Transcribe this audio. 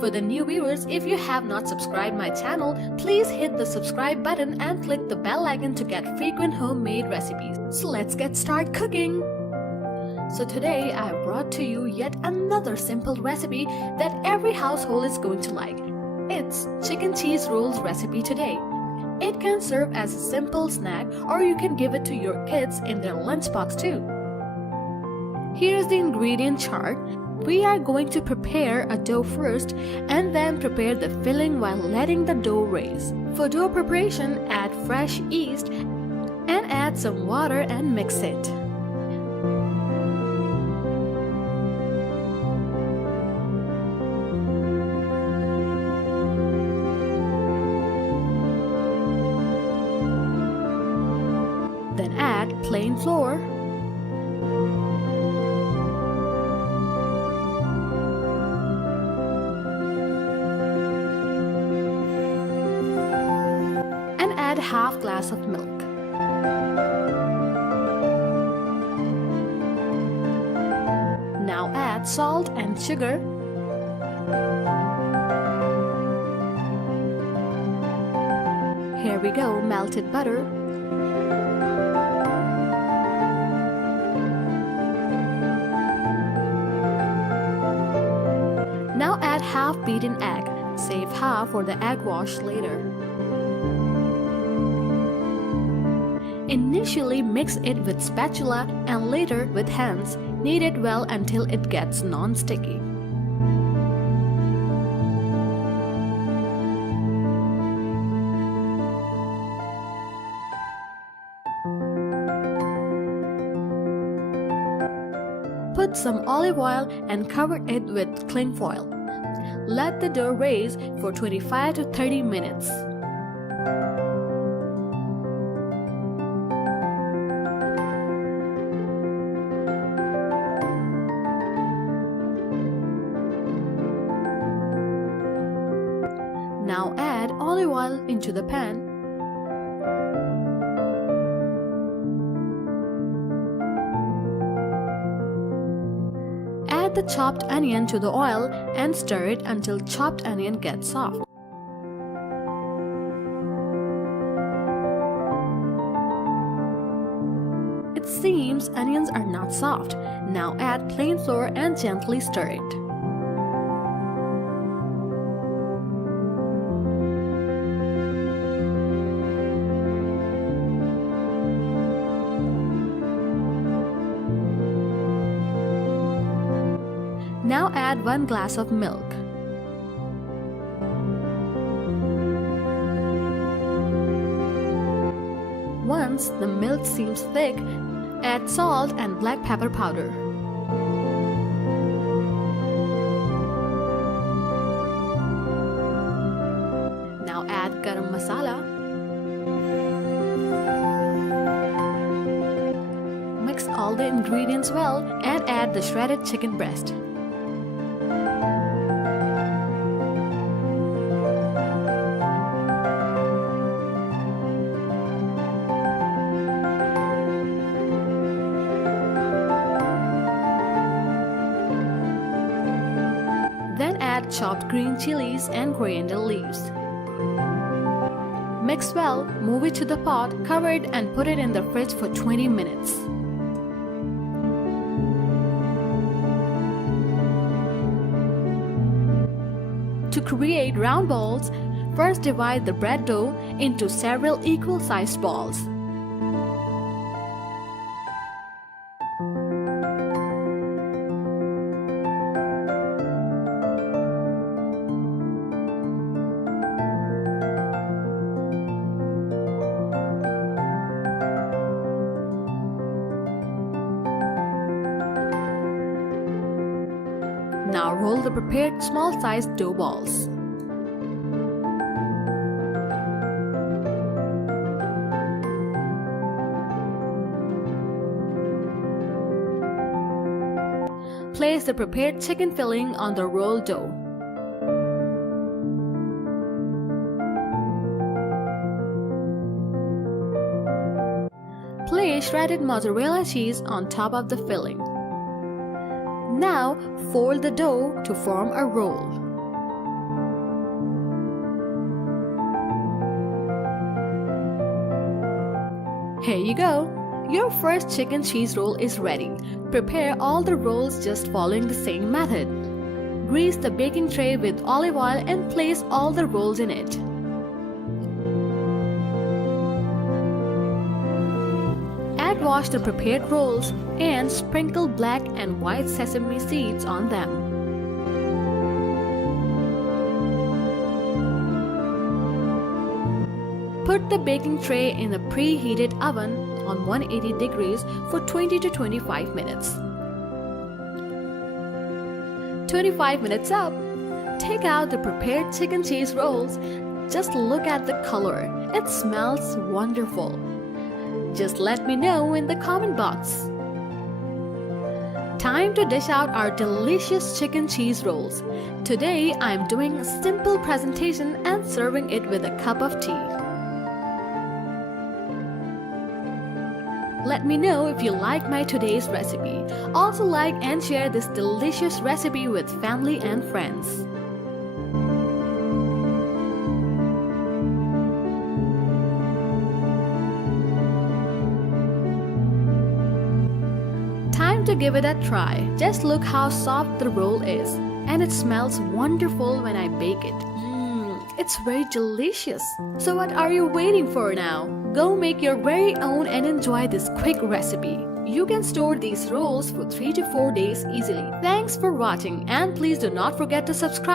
For the new viewers, if you have not subscribed my channel, please hit the subscribe button and click the bell icon to get frequent homemade recipes. So let's get started cooking. So today I have brought to you yet another simple recipe that every household is going to like. It's chicken cheese rolls recipe today. It can serve as a simple snack or you can give it to your kids in their lunchbox too. Here's the ingredient chart. We are going to prepare a dough first and then prepare the filling while letting the dough raise. For dough preparation, add fresh yeast and add some water and mix it. Then add plain flour, and add half glass of milk. Now add salt and sugar. Here we go, melted butter. Now add half beaten egg. Save half for the egg wash later. Initially mix it with spatula and later with hands. Knead it well until it gets non-sticky. Put some olive oil and cover it with cling foil. Let the dough raise for 25 to 30 minutes. Now add olive oil into the pan. Add the chopped onion to the oil and stir it until chopped onion gets soft. It seems onions are not soft. Now add plain flour and gently stir it. Now add 1 glass of milk. Once the milk seems thick, add salt and black pepper powder. Now add garam masala. Mix all the ingredients well and add the shredded chicken breast. Then add chopped green chilies and coriander leaves. Mix well, move it to the pot, cover it and put it in the fridge for 20 minutes. To create round balls, first divide the bread dough into several equal-sized balls. Now roll the prepared small-sized dough balls. Place the prepared chicken filling on the rolled dough. Place shredded mozzarella cheese on top of the filling. Now fold the dough to form a roll. Here you go! Your first chicken cheese roll is ready. Prepare all the rolls just following the same method. Grease the baking tray with olive oil and place all the rolls in it. Add wash the prepared rolls and sprinkle black and white sesame seeds on them. Put the baking tray in a preheated oven on 180 degrees for 20 to 25 minutes. 25 minutes up, take out the prepared chicken cheese rolls. Just look at the color. It smells wonderful. Just let me know in the comment box. Time to dish out our delicious chicken cheese rolls. Today I am doing a simple presentation and serving it with a cup of tea. Let me know if you like my today's recipe. Also like and share this delicious recipe with family and friends. Time to give it a try. Just look how soft the roll is, and it smells wonderful when I bake it. It's very delicious. So what are you waiting for now? Go make your very own and enjoy this quick recipe. You can store these rolls for 3 to 4 days easily. Thanks for watching, and please do not forget to subscribe.